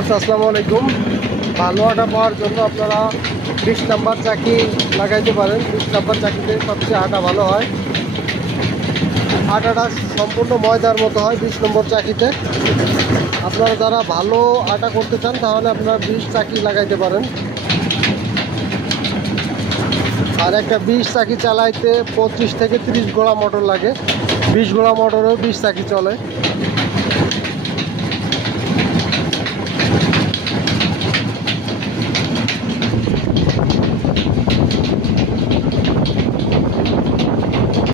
আসসালামু আলাইকুম। ভালো আটা পাওয়ার জন্য আপনারা 20 নাম্বার চাকি লাগাইতে পারেন। 20 নাম্বার চাকিতে সবচেয়ে আটা ভালো হয়। আটাটা সম্পূর্ণ ময়দার মতো হয় 20 নম্বর চাকিতে। আপনারা যারা ভালো আটা করতে চান তাহলে আপনারা 20 চাকি লাগাইতে পারেন। আর একটা 20 চাকি চালাইতে 25 থেকে 30 গোড়া মোটর লাগে। 20 গোড়া মোটরেও 20 চাকি চলে।